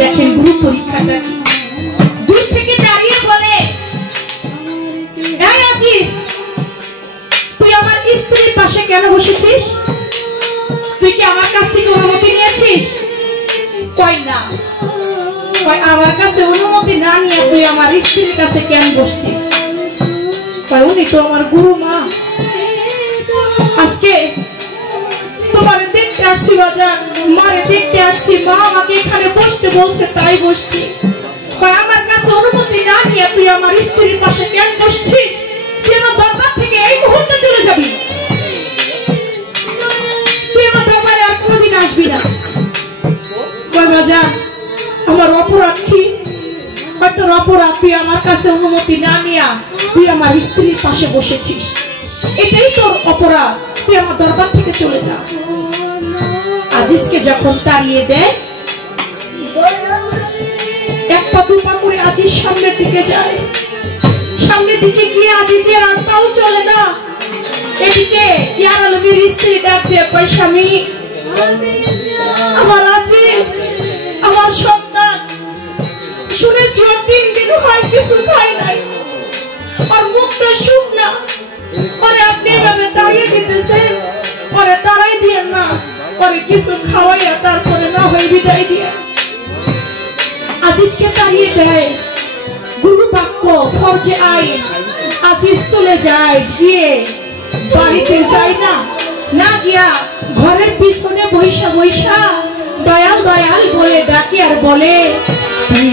দেখেন গুরু পরীক্ষাটা কি। দূর থেকে দাঁড়িয়ে বলে, এই আজিজ, তুই আমার স্ত্রীর পাশে কেন বসেছিস? তুই কি আমার কাছ থেকে অনুমতি নিয়েছিস? কয় না। কয় আমার কাছে অনুমতি না নিয়ে তুই আমার স্ত্রীর কাছে কেন বসছিস? কয় উনি তো আমার গুরু মা, আজকে তোমার দেখতে আসছি বাজার, মারে দেখতে আসছি, মা আমাকে এখানে বসতে বলছে তাই বসছি। কয় আমার কাছে অনুমতি না নিয়ে তুই আমার স্ত্রীর পাশে কেন বসছিস? তুই আমার দরবার থেকে এই মুহূর্তে চলে যাবি, তুই আমার দরবারে আর কোনদিন আসবি না। কয় বাজার আমার অপরাধ কি? হয়তো অপরাধ তুই আমার কাছে অনুমতি না নিয়া তুই আমার স্ত্রীর পাশে বসেছিস, এটাই তোর অপরাধ, তুই আমার দরবার থেকে চলে যা। আজিজকে যখন তাড়িয়ে দেয়, এক পা দু পা করে আজিজ সামনের দিকে যায়। সামনের দিকে গিয়ে আজিজের আর পাও চলে না। এদিকে ইয়ার আলমীর স্ত্রী ডাক দিয়ে কয়, স্বামী আমার আজিজ, আমার সন্তান, শুনেছি ওর 3 দিন হয় কিছু খায় নাই, আর মুখটা শুকনা, পরে আপনি এভাবে তাড়িয়ে দিতেছেন, পরে তাড়াই দিয়ে না, পরে কিছু খাওয়াইয়া তারপরে না হয় বিদায় দিয়ে। আজিজকে তাড়িয়ে দেয় গুরু বাক্য, ফরজে আইন। আজিজ চলে যায়, গিয়ে বাড়িতে যায় না, না গিয়া ঘরের পিছনে বৈশা বৈশা দয়াল দয়াল বলে ডাকে আর বলে, তুই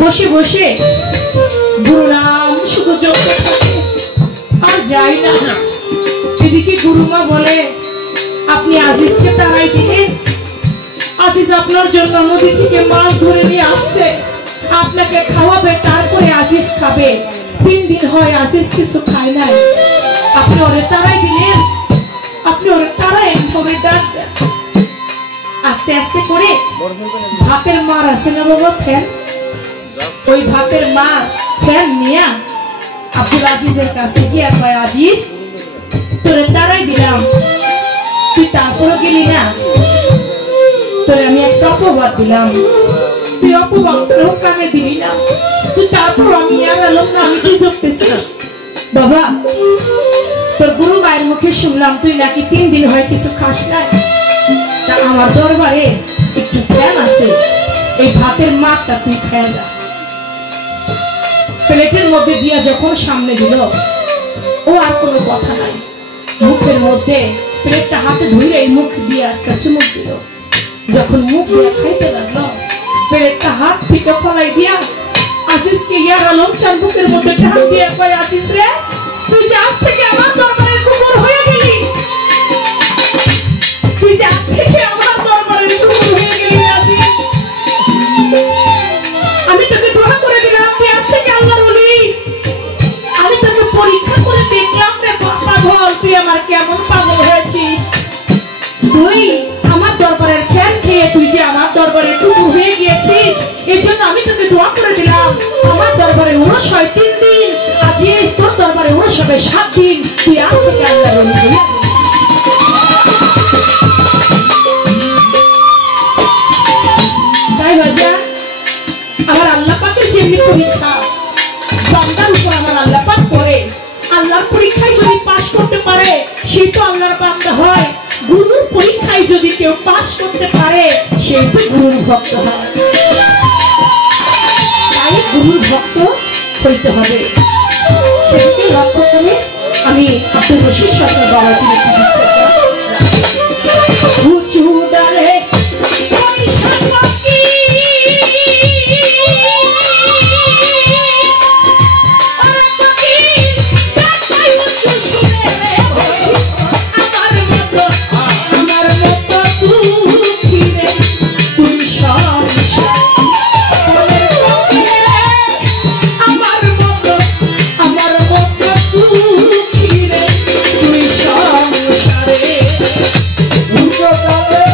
বসে বসে গুরু নাম শুধু জপতে থাকে, আর যাই না। এদিকে গুরুমা বলে, আপনি আজিজকে তাড়াই দিলেন, আজিজ আপনার জন্য নদী থেকে মাছ ধরে নিয়ে আসছে, আপনাকে খাওয়াবে, তারপরে আজিজ খাবে। 3 দিন হয় আজিজ কিছু খায় নাই, আপনি ওরে তাড়াই দিলেন, আপনি ওরে তাড়াই ধরে ডাক দেন। আস্তে আস্তে করে ভাতের মার আছে না বাবা ফ্যান, ওই ভাতের মা ফ্যান নিয়ে আব্দুল আজিজের কাছে গিয়ে কয়, আজিজ তোরে তাড়াই দিলাম, তুই তারপরও গেলি না, তোরে আমি একটা অপবাদ দিলাম, তুই অপবাদ কানে দিবি না, তুই তারপর আমি আর এলাম না, আমি কি জপতেছিস বাবা? তোর গুরু মায়ের মুখে শুনলাম তুই নাকি 3 দিন হয় কিছু খাস নাই, তা আমার দরবারে একটু ফ্যান আছে, এই ভাতের মাঠটা তুই খেয়ে যা। প্লেটের মধ্যে দিয়া যখন সামনে দিল, ও আর কোনো কথা নাই, মুখের মধ্যে প্লেটটা হাতে ধরে মুখ দিয়ে একটা চুমুক দিল। যখন মুখ দিয়ে খাইতে লাগলো, প্লেটটা হাত থেকে ফলাই দিয়া আজিজকে ইয়ার আলম চার বুকের মধ্যে ঢাক দিয়ে কয়, আজিজ রে, তুই যে আজ থেকে আমার দরবারের কুকুর হয়ে গেলি, তুই যে আজ থেকে আমার দরবারের কুকুর হয়ে গেলি আজিজ, আমি তোকে দোয়া করে দিলাম, তুই আজ থেকে আল্লাহর ওলি। আমি তোকে পরীক্ষা করে দেখলাম রে পাগল, তুই আমার কেমন পাগল হয়েছিস, তুই আমার দরবারের ফ্যান খেয়ে তুই যে আমার দরবারে কুকুর হয়ে গিয়েছিস, এই জন্য আমি তোকে দোয়া করে দিলাম, আমার দরবারে উরস হয় 3 দিন, আজিজ তোর দরবারে উরস হবে 7 দিন, তুই আজ থেকে আল্লাহর ওলি হয়ে গেলি। তাই বাজা আমার আল্লাহ পাকের যেমনি পরীক্ষা বান্দার উপর আমার আল্লাহ পাক করে, আল্লাহর পরীক্ষায় যদি পাশ করতে পারে সে তো আল্লাহর বান্দা হয়, গুরুর পরীক্ষায় যদি কেউ পাশ করতে পারে সে তো গুরুর ভক্ত হয়। তাই গুরুর ভক্ত হইতে হবে, সেটাকে লক্ষ্য করে আমি আব্দুল রশিদ সরকার বাবাজির একটি দিচ্ছি। উঁচু ডালে Mucho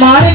আমার